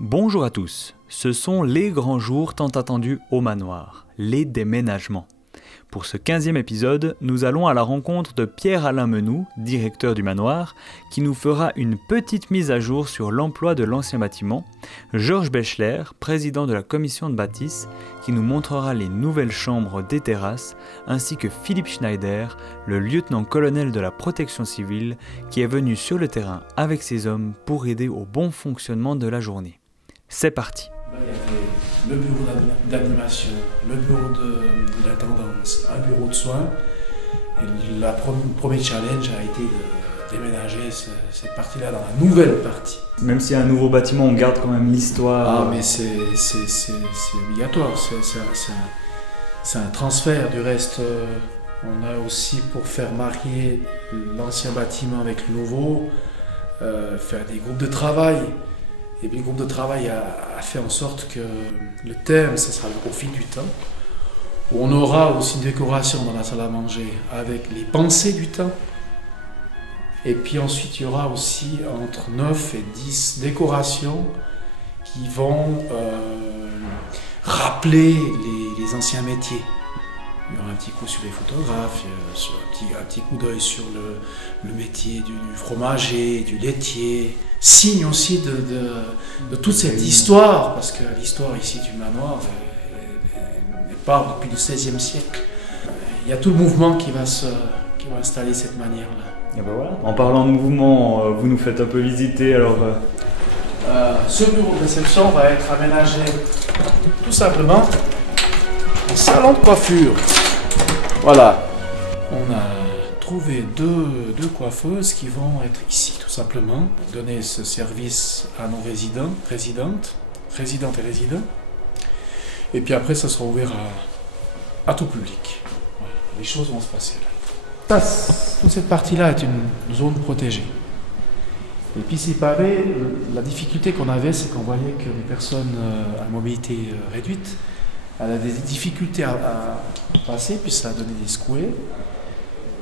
Bonjour à tous, ce sont les grands jours tant attendus au manoir, les déménagements. Pour ce 15e épisode, nous allons à la rencontre de Pierre-Alain Menou, directeur du manoir, qui nous fera une petite mise à jour sur l'emploi de l'ancien bâtiment, Georges Bechler, président de la commission de bâtisse, qui nous montrera les nouvelles chambres des terrasses, ainsi que Philippe Schneider, le lieutenant-colonel de la protection civile, qui est venu sur le terrain avec ses hommes pour aider au bon fonctionnement de la journée. C'est parti. Il y avait le bureau d'animation, le bureau de l'intendance, un bureau de soins. Et le premier challenge a été de déménager cette partie-là dans la nouvelle partie. Même s'il y a un nouveau bâtiment, on garde quand même l'histoire. Ah, mais c'est obligatoire, c'est un transfert. Du reste, on a aussi, pour faire marier l'ancien bâtiment avec le nouveau, faire des groupes de travail. Et puis le groupe de travail a fait en sorte que le thème, ce sera au fil du temps, où on aura aussi une décoration dans la salle à manger avec les pensées du temps. Et puis ensuite, il y aura aussi entre 9 et 10 décorations qui vont rappeler les anciens métiers. Il y aura un petit coup sur les photographes, un petit coup d'œil sur le métier du fromager, du laitier. Signe aussi de toute cette histoire, parce que l'histoire ici du manoir elle part depuis le XVIe siècle. Il y a tout le mouvement qui va installer cette manière-là. Et ben voilà. En parlant de mouvement, vous nous faites un peu visiter alors. Ce bureau de réception va être aménagé tout simplement en salon de coiffure. Voilà. On a trouvé deux coiffeuses qui vont être ici, tout simplement, pour donner ce service à nos résidents et résidents. Et puis après, ça sera ouvert à tout public. Voilà. Les choses vont se passer là. Toute cette partie-là est une zone protégée. Et puis c'est pareil, la difficulté qu'on avait, c'est qu'on voyait que les personnes à mobilité réduite avaient des difficultés à passer, puis ça a donné des secouées.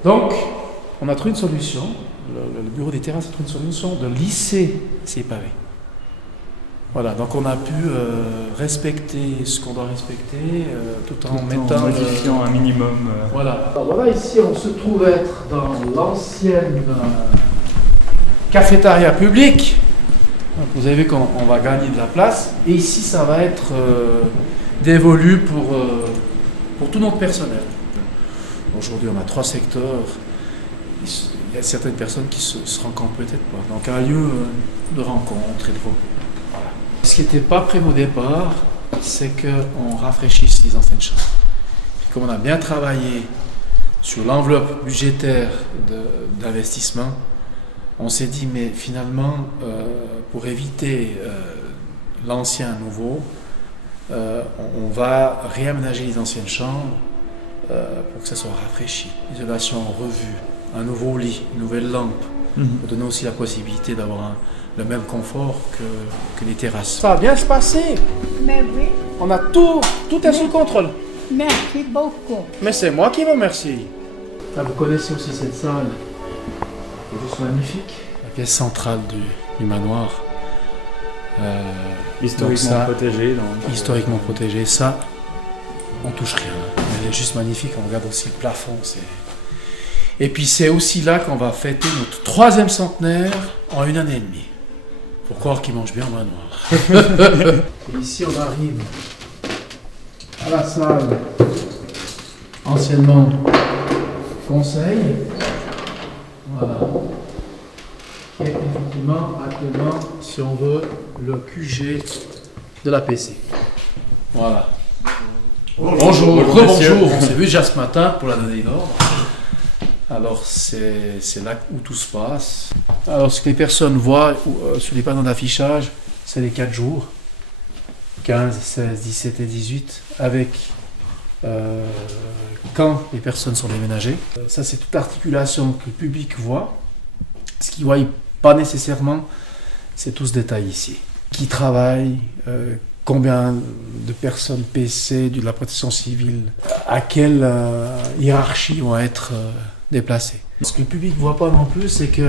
Donc, on a trouvé une solution, le bureau des terrasses a trouvé une solution de lisser ces pavés. Voilà, donc on a pu respecter ce qu'on doit respecter, tout en modifiant un minimum. Voilà. Alors voilà, ici on se trouve être dans l'ancienne cafétéria publique. Donc, vous avez vu qu'on va gagner de la place. Et ici, ça va être dévolu pour tout notre personnel. Aujourd'hui, on a 3 secteurs. Il y a certaines personnes qui se rencontrent peut-être pas. Donc, un lieu de rencontre et de repos. Voilà. Ce qui n'était pas prévu au départ, c'est qu'on rafraîchisse les anciennes chambres. Puis, comme on a bien travaillé sur l'enveloppe budgétaire d'investissement, on s'est dit, mais finalement, pour éviter l'ancien nouveau, on va réaménager les anciennes chambres pour que ça soit rafraîchi. Isolation revue, un nouveau lit, une nouvelle lampe, pour donner aussi la possibilité d'avoir le même confort que les terrasses. Ça va bien se passer. Mais oui. On a tout est sous contrôle. Merci beaucoup. Mais c'est moi qui vous remercie. Là, vous connaissez aussi cette salle. C'est juste magnifique. La pièce centrale du manoir. Historiquement protégée. Historiquement protégée. Ça, on touche rien. Elle est juste magnifique. On regarde aussi le plafond. Et puis c'est aussi là qu'on va fêter notre 3e centenaire en 1 année et demie. Faut croire qu'il mange bien au manoir. Et ici, on arrive à la salle anciennement conseil. Voilà. Et effectivement, actuellement, si on veut, le QG de la PC. Voilà. Bonjour, rebonjour. On s'est vu déjà ce matin pour la donnée d'ordre. Alors, c'est là où tout se passe. Alors, ce que les personnes voient sur les panneaux d'affichage, c'est les 4 jours. 15, 16, 17 et 18, avec quand les personnes sont déménagées. Ça, c'est toute l'articulation que le public voit. Ce qu'ils ne voient pas nécessairement, c'est tout ce détail ici. Qui travaille, combien de personnes PC, de la protection civile, à quelle hiérarchie vont être déplacées. Ce que le public ne voit pas non plus, c'est que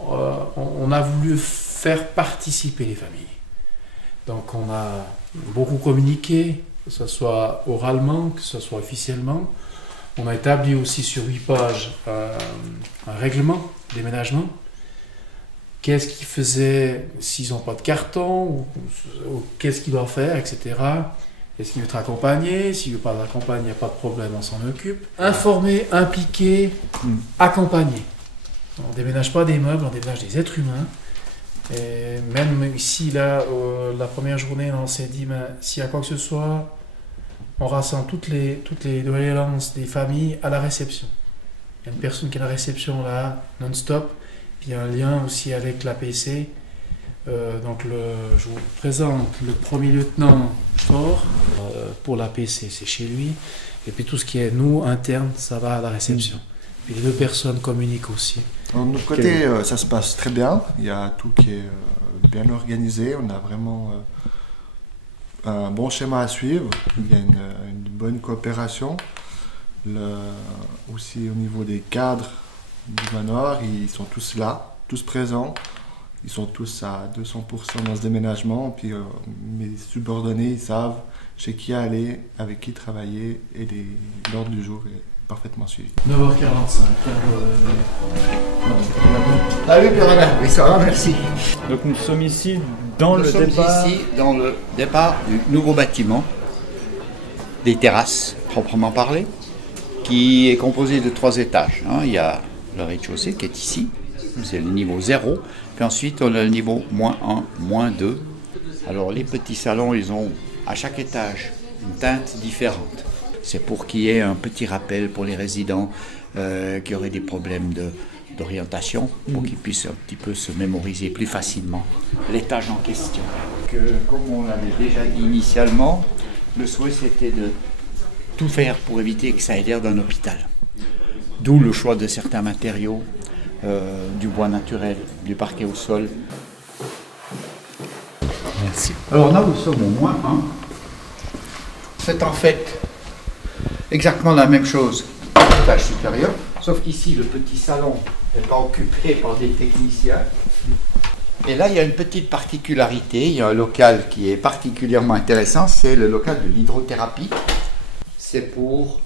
on a voulu faire participer les familles. Donc on a beaucoup communiqué, que ce soit oralement, que ce soit officiellement. On a établi aussi sur 8 pages un règlement déménagement. Qu'est-ce qu'ils faisaient s'ils n'ont pas de carton, ou qu'est-ce qu'ils doivent faire, etc. Est-ce qu'il veut être accompagné? S'il ne veut pas être accompagné, il n'y a pas de problème, on s'en occupe. Informer, impliquer, accompagner. On ne déménage pas des meubles, on déménage des êtres humains. Et même ici, là, la première journée, on s'est dit, s'il y a quoi que ce soit, on rassemble toutes les doléances des familles à la réception. Il y a une personne qui est à la réception là, non-stop. Puis il y a un lien aussi avec l'APC. Donc je vous présente le premier lieutenant Thor. Pour l'APC, c'est chez lui. Et puis tout ce qui est nous, interne, ça va à la réception. Puis les 2 personnes communiquent aussi. De notre côté, ça se passe très bien. Il y a tout qui est bien organisé. On a vraiment un bon schéma à suivre. Il y a une bonne coopération. Aussi au niveau des cadres du manoir, ils sont tous là, tous présents. Ils sont tous à 200% dans ce déménagement. Puis mes subordonnés, ils savent chez qui aller, avec qui travailler, et l'ordre du jour est parfaitement suivi. 9h45. Salut Pierre-Alain, oui ça va, merci. Donc nous sommes ici dans Nous le sommes départ. ici dans le départ du nouveau bâtiment, des terrasses proprement parlé, qui est composé de 3 étages. Il y a le rez-de-chaussée qui est ici, c'est le niveau 0, puis ensuite on a le niveau -1, -2. Alors les petits salons, ils ont à chaque étage une teinte différente. C'est pour qu'il y ait un petit rappel pour les résidents qui auraient des problèmes d'orientation, pour qu'ils puissent un petit peu se mémoriser plus facilement l'étage en question. Comme on l'avait déjà dit initialement, le souhait c'était de tout faire pour éviter que ça ait l'air d'un hôpital. D'où le choix de certains matériaux, du bois naturel, du parquet au sol. Merci. Alors là, nous sommes au -1. C'est en fait exactement la même chose à l'étage supérieur, sauf qu'ici, le petit salon n'est pas occupé par des techniciens. Et là, il y a une petite particularité, il y a un local qui est particulièrement intéressant, c'est le local de l'hydrothérapie. C'est pour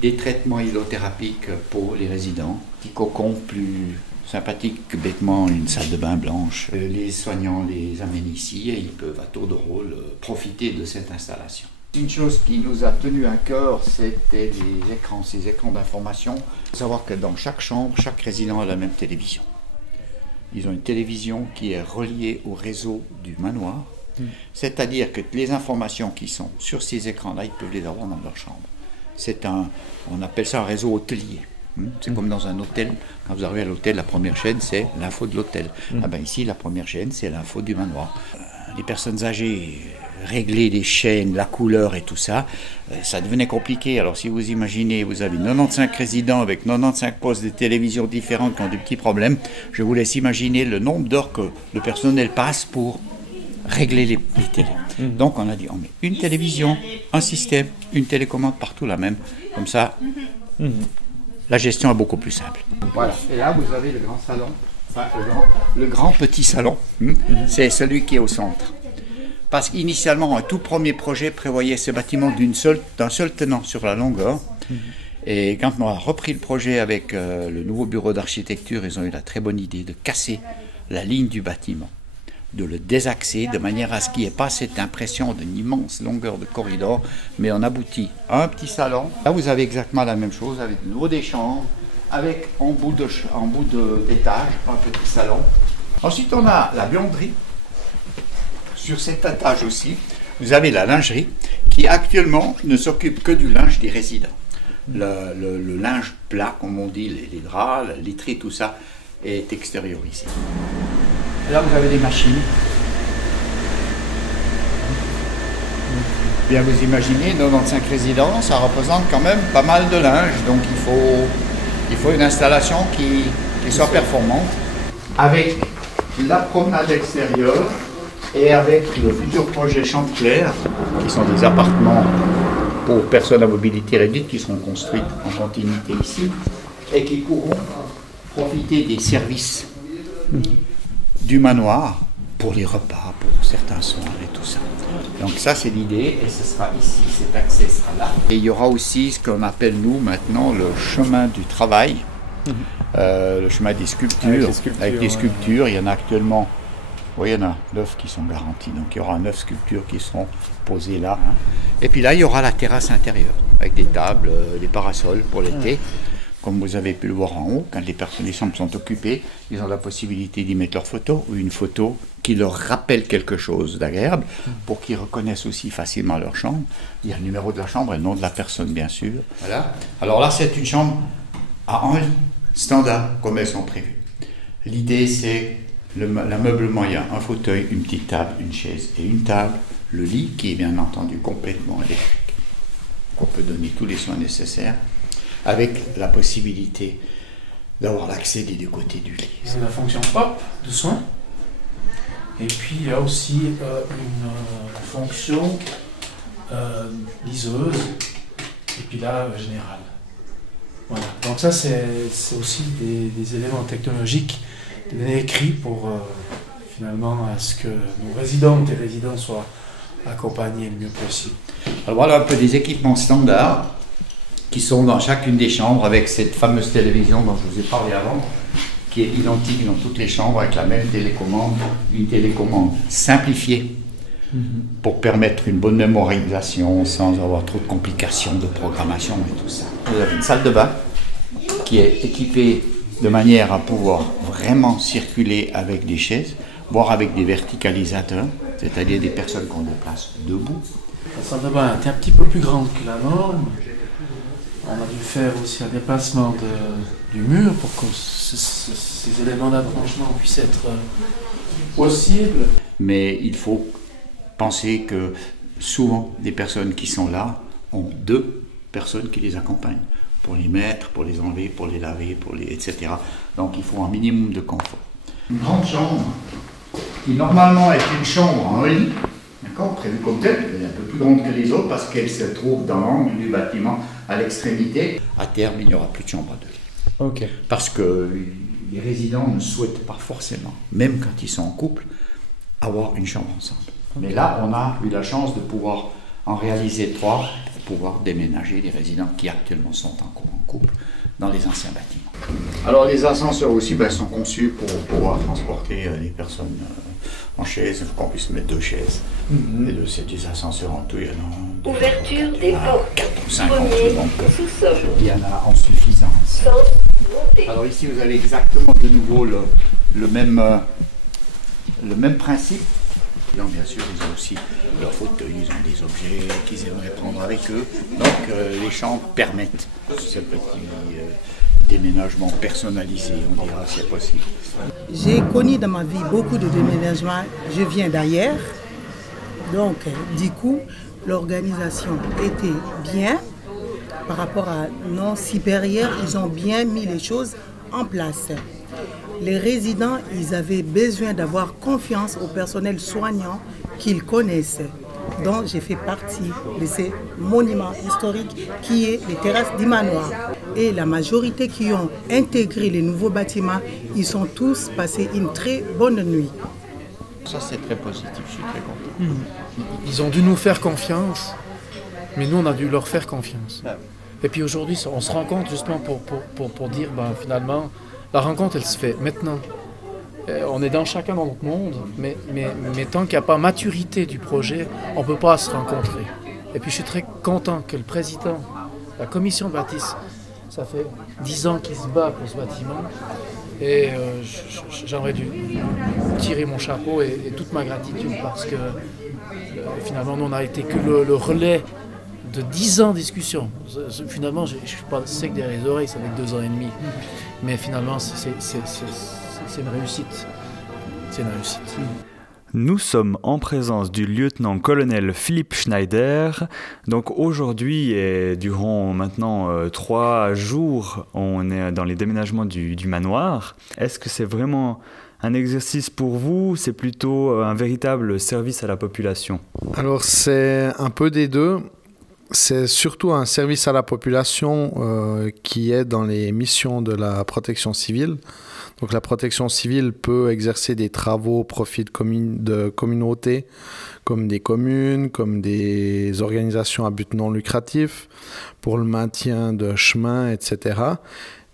des traitements hydrothérapiques pour les résidents, petit cocon plus sympathique que bêtement une salle de bain blanche. Les soignants les amènent ici et ils peuvent à tour de rôle profiter de cette installation. Une chose qui nous a tenu à cœur, c'était les écrans, ces écrans d'information. Il faut savoir que dans chaque chambre, chaque résident a la même télévision. Ils ont une télévision qui est reliée au réseau du manoir, c'est-à-dire que les informations qui sont sur ces écrans-là, ils peuvent les avoir dans leur chambre. On appelle ça un réseau hôtelier. C'est comme dans un hôtel. Quand vous arrivez à l'hôtel, la première chaîne, c'est l'info de l'hôtel. Ici, la première chaîne, c'est l'info du manoir. Les personnes âgées, régler les chaînes, la couleur et tout ça, ça devenait compliqué. Alors si vous imaginez, vous avez 95 résidents avec 95 postes de télévision différentes qui ont des petits problèmes, je vous laisse imaginer le nombre d'heures que le personnel passe pour régler les télés. Donc on a dit, on met une télévision, un système, une télécommande partout la même. Comme ça, la gestion est beaucoup plus simple. Voilà. Et là, vous avez le grand salon, enfin le grand petit salon. C'est celui qui est au centre. Parce qu'initialement, un tout premier projet prévoyait ce bâtiment d'un seul tenant sur la longueur. Et quand on a repris le projet avec le nouveau bureau d'architecture, ils ont eu la très bonne idée de casser la ligne du bâtiment, de le désaxer de manière à ce qu'il n'y ait pas cette impression d'une immense longueur de corridor, mais on aboutit à un petit salon. Là, vous avez exactement la même chose avec de nouveau des chambres, avec en bout d'étage un petit salon. Ensuite, on a la buanderie. Sur cet étage aussi, vous avez la lingerie qui actuellement ne s'occupe que du linge des résidents. Le linge plat, comme on dit, les draps, la literie, tout ça est extériorisé. Là, vous avez des machines. Bien, vous imaginez, 95 résidents, ça représente quand même pas mal de linge. Donc, il faut une installation qui soit performante. Avec la promenade extérieure et avec le futur projet Chambre Claire, qui sont des appartements pour personnes à mobilité réduite qui seront construites en continuité ici et qui pourront profiter des services du manoir pour les repas, pour certains soins et tout ça. Donc ça c'est l'idée et ce sera ici, cet accès sera là. Et il y aura aussi ce qu'on appelle nous maintenant le chemin du travail, le chemin des sculptures. Avec des sculptures, il y en a actuellement, oui, il y en a 9 qui sont garanties, donc il y aura 9 sculptures qui seront posées là. Et puis là il y aura la terrasse intérieure avec des tables, des parasols pour l'été. Comme vous avez pu le voir en haut, quand les chambres sont occupées, ils ont la possibilité d'y mettre leur photo ou une photo qui leur rappelle quelque chose d'agréable pour qu'ils reconnaissent aussi facilement leur chambre. Il y a le numéro de la chambre et le nom de la personne, bien sûr. Voilà. Alors là, c'est une chambre à un lit standard, comme elles sont prévues. L'idée, c'est l'ameublement. Il y a un fauteuil, une petite table, une chaise et une table. Le lit qui est bien entendu complètement électrique, qu'on peut donner tous les soins nécessaires, avec la possibilité d'avoir l'accès des deux côtés du lit. C'est la fonction hop de soin. Et puis il y a aussi une fonction liseuse et puis là générale. Voilà. Donc ça c'est aussi des éléments technologiques écrits pour finalement à ce que nos résidentes et résidents soient accompagnés le mieux possible. Alors voilà un peu des équipements standards qui sont dans chacune des chambres avec cette fameuse télévision dont je vous ai parlé avant, qui est identique dans toutes les chambres avec la même télécommande, une télécommande simplifiée pour permettre une bonne mémorisation sans avoir trop de complications de programmation et tout ça. Vous avez une salle de bain qui est équipée de manière à pouvoir vraiment circuler avec des chaises, voire avec des verticalisateurs, c'est-à-dire des personnes qu'on déplace debout. La salle de bain est un petit peu plus grande que la norme. On a dû faire aussi un déplacement du mur pour que ces éléments d'abranchement puissent être possibles. Mais il faut penser que souvent, des personnes qui sont là ont 2 personnes qui les accompagnent pour les mettre, pour les enlever, pour les laver, etc. Donc il faut un minimum de confort. Une grande chambre qui normalement est une chambre en lit, d'accord, prévue comme telle, elle est un peu plus grande que les autres parce qu'elle se trouve dans l'angle du bâtiment à l'extrémité. À terme, il n'y aura plus de chambre à 2 lits. Ok. Parce que les résidents ne souhaitent pas forcément, même quand ils sont en couple, avoir une chambre ensemble. Mais là, on a eu la chance de pouvoir en réaliser 3 pour pouvoir déménager les résidents qui actuellement sont encore en couple dans les anciens bâtiments. Alors les ascenseurs aussi sont conçus pour pouvoir transporter les personnes en chaise. Il faut qu'on puisse mettre 2 chaises. C'est des ascenseurs en tout, il y en a Ouverture des portes. 4 ou 5 en Premier tout, donc sous-sol. il y en a en suffisance. Centre, montée. Alors ici vous avez exactement de nouveau le même principe. Donc bien sûr ils ont aussi leur fauteuil, ils ont des objets qu'ils aimeraient prendre avec eux. Donc les chambres permettent ce petit déménagement personnalisé, on dira si c'est possible. J'ai connu dans ma vie beaucoup de déménagements. Je viens d'ailleurs. Donc, du coup, l'organisation était bien. Par rapport à nos supérieurs, ils ont bien mis les choses en place. Les résidents, ils avaient besoin d'avoir confiance au personnel soignant qu'ils connaissent. Donc, j'ai fait partie de ces monuments historiques qui est les terrasses du manoir. Et la majorité qui ont intégré les nouveaux bâtiments, ils sont tous passés une très bonne nuit. Ça c'est très positif, je suis très content. Ils ont dû nous faire confiance, mais nous on a dû leur faire confiance. Ah. Et puis aujourd'hui, on se rencontre justement pour dire, finalement, la rencontre elle se fait maintenant. On est chacun dans notre monde, mais tant qu'il n'y a pas maturité du projet, on ne peut pas se rencontrer. Et puis je suis très content que le président, la commission de bâtisse, ça fait 10 ans qu'il se bat pour ce bâtiment. Et j'aimerais dû tirer mon chapeau et toute ma gratitude parce que finalement nous on n'a été que le relais de 10 ans de discussion. Finalement je ne suis pas sec derrière les oreilles, ça fait 2 ans et demi. Mais finalement c'est une réussite. C'est une réussite. Nous sommes en présence du lieutenant-colonel Philippe Schneider. Donc aujourd'hui et durant maintenant 3 jours, on est dans les déménagements du manoir. Est-ce que c'est vraiment un exercice pour vous? C'est plutôt un véritable service à la population? Alors c'est un peu des deux. C'est surtout un service à la population qui est dans les missions de la protection civile. Donc la protection civile peut exercer des travaux au profit de communautés, comme des communes, comme des organisations à but non lucratif, pour le maintien de chemins, etc.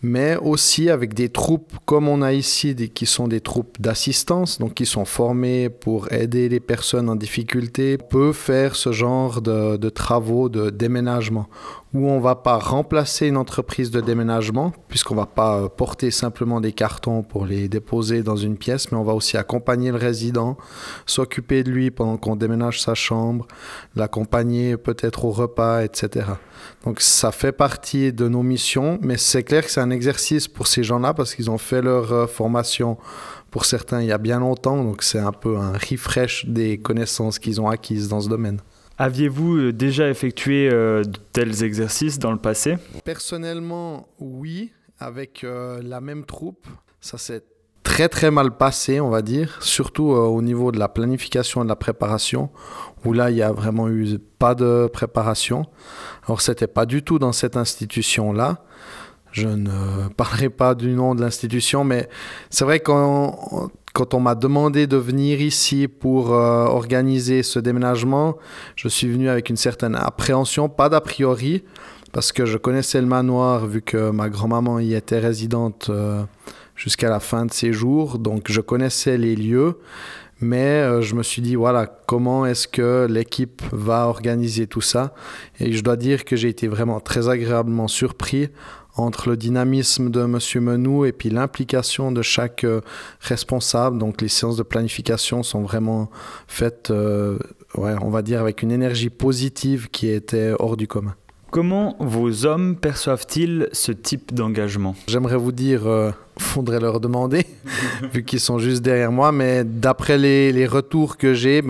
Mais aussi avec des troupes comme on a ici, qui sont des troupes d'assistance, donc qui sont formées pour aider les personnes en difficulté, peut faire ce genre de travaux de déménagement, où on ne va pas remplacer une entreprise de déménagement, puisqu'on ne va pas porter simplement des cartons pour les déposer dans une pièce, mais on va aussi accompagner le résident, s'occuper de lui pendant qu'on déménage sa chambre, l'accompagner peut-être au repas, etc. Donc ça fait partie de nos missions, mais c'est clair que c'est un exercice pour ces gens-là parce qu'ils ont fait leur formation pour certains il y a bien longtemps, donc c'est un peu un refresh des connaissances qu'ils ont acquises dans ce domaine. Aviez-vous déjà effectué de tels exercices dans le passé? Personnellement, oui, avec la même troupe. Ça s'est très très mal passé, on va dire, surtout au niveau de la planification et de la préparation, où là, il n'y a vraiment eu pas de préparation. Alors, ce n'était pas du tout dans cette institution-là. Je ne parlerai pas du nom de l'institution, mais c'est vrai quand on m'a demandé de venir ici pour organiser ce déménagement, je suis venu avec une certaine appréhension, pas d'a priori, parce que je connaissais le manoir vu que ma grand-maman y était résidente jusqu'à la fin de ses jours, donc je connaissais les lieux. Mais je me suis dit, voilà, comment est-ce que l'équipe va organiser tout ça? Et je dois dire que j'ai été vraiment très agréablement surpris entre le dynamisme de M. Menou et puis l'implication de chaque responsable. Donc les séances de planification sont vraiment faites, on va dire, avec une énergie positive qui était hors du commun. Comment vos hommes perçoivent-ils ce type d'engagement? J'aimerais vous dire, faudrait leur demander, vu qu'ils sont juste derrière moi, mais d'après les retours que j'ai,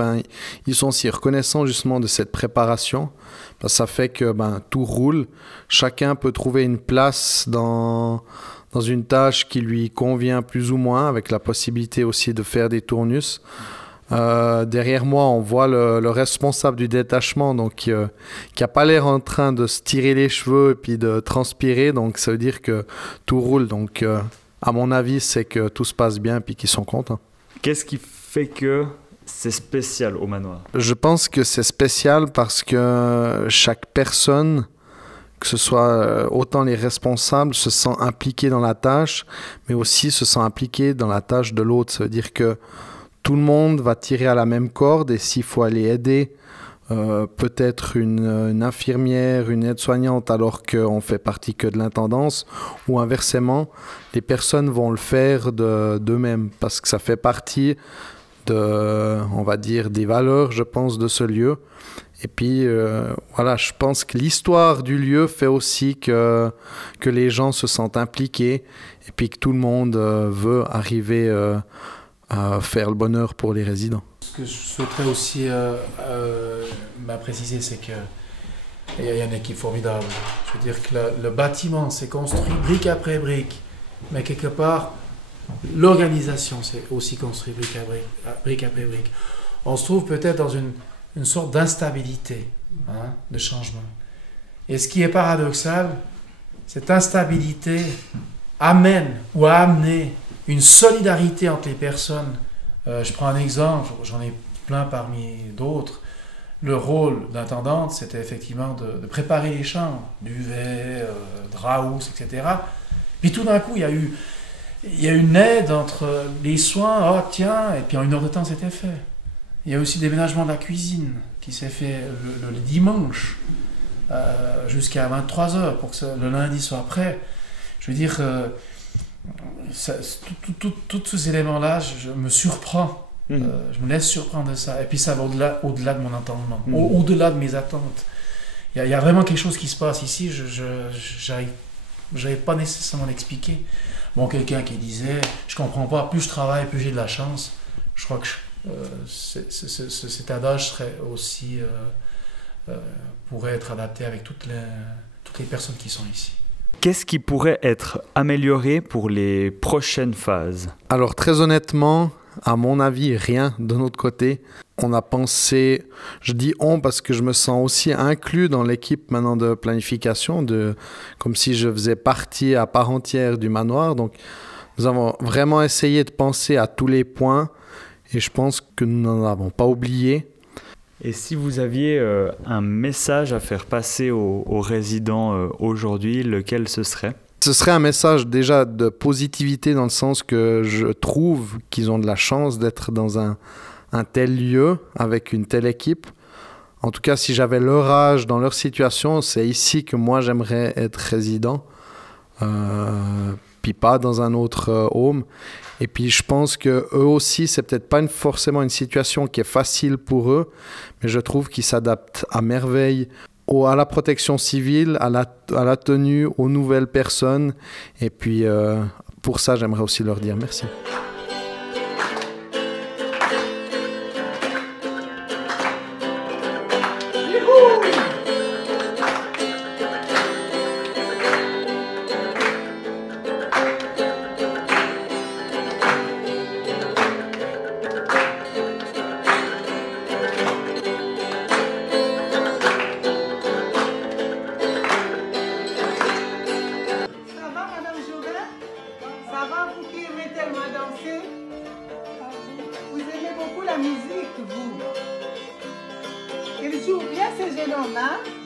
ils sont aussi reconnaissants justement de cette préparation. Ça fait que tout roule, chacun peut trouver une place dans une tâche qui lui convient plus ou moins, avec la possibilité aussi de faire des tournus. Derrière moi, on voit le responsable du détachement, donc qui n'a pas l'air en train de se tirer les cheveux et puis de transpirer, donc ça veut dire que tout roule. Donc, à mon avis, c'est que tout se passe bien et puis qu'ils sont contents. Qu'est-ce qui fait que c'est spécial au manoir? Je pense que c'est spécial parce que chaque personne, que ce soit autant les responsables, se sent impliqué dans la tâche, mais aussi se sent impliqué dans la tâche de l'autre. Ça veut dire que tout le monde va tirer à la même corde et s'il faut aller aider peut-être une infirmière, une aide-soignante alors qu'on fait partie que de l'intendance ou inversement, les personnes vont le faire d'eux-mêmes parce que ça fait partie on va dire, des valeurs, je pense, de ce lieu. Et puis, je pense que l'histoire du lieu fait aussi que les gens se sentent impliqués et puis que tout le monde veut arriver à faire le bonheur pour les résidents. Ce que je souhaiterais aussi préciser, c'est qu'il y a une équipe formidable. Je veux dire que le bâtiment s'est construit brique après brique, mais quelque part, l'organisation s'est aussi construite brique après brique. On se trouve peut-être dans une sorte d'instabilité, de changement. Et ce qui est paradoxal, cette instabilité amène ou a amené une solidarité entre les personnes. Je prends un exemple, j'en ai plein parmi d'autres. Le rôle d'intendante, c'était effectivement de préparer les chambres, duvet, draps, etc. Puis tout d'un coup, il y a une aide entre les soins, oh tiens, et puis en 1 heure de temps, c'était fait. Il y a aussi le déménagement de la cuisine qui s'est fait le dimanche jusqu'à 23h pour que le lundi soit prêt. Je veux dire, tous ces éléments-là, je me surprends. Je me laisse surprendre de ça. Et puis ça va au-delà de mon entendement, au-delà de mes attentes. Il y a vraiment quelque chose qui se passe ici, je n'arrive pas nécessairement à l'expliquer. Bon, quelqu'un qui disait, je comprends pas, plus je travaille, plus j'ai de la chance. Je crois que cet adage serait aussi, pourrait être adapté avec toutes les personnes qui sont ici. Qu'est-ce qui pourrait être amélioré pour les prochaines phases? Alors très honnêtement, à mon avis, rien de notre côté. On a pensé, je dis on parce que je me sens aussi inclus dans l'équipe maintenant de planification, comme si je faisais partie à part entière du manoir. Donc Nous avons vraiment essayé de penser à tous les points et je pense que nous n'en avons pas oublié. Et si vous aviez un message à faire passer aux résidents aujourd'hui, lequel ce serait ? Ce serait un message déjà de positivité dans le sens que je trouve qu'ils ont de la chance d'être dans un tel lieu avec une telle équipe. En tout cas, si j'avais leur âge dans leur situation, c'est ici que moi j'aimerais être résident, puis pas dans un autre home. Et puis je pense que eux aussi, c'est peut-être pas forcément une situation qui est facile pour eux, mais je trouve qu'ils s'adaptent à merveille à la protection civile, à la tenue, aux nouvelles personnes. Et puis pour ça, j'aimerais aussi leur dire merci. Vous aimez beaucoup la musique, vous. Il joue bien ces jeunes hommes, hein?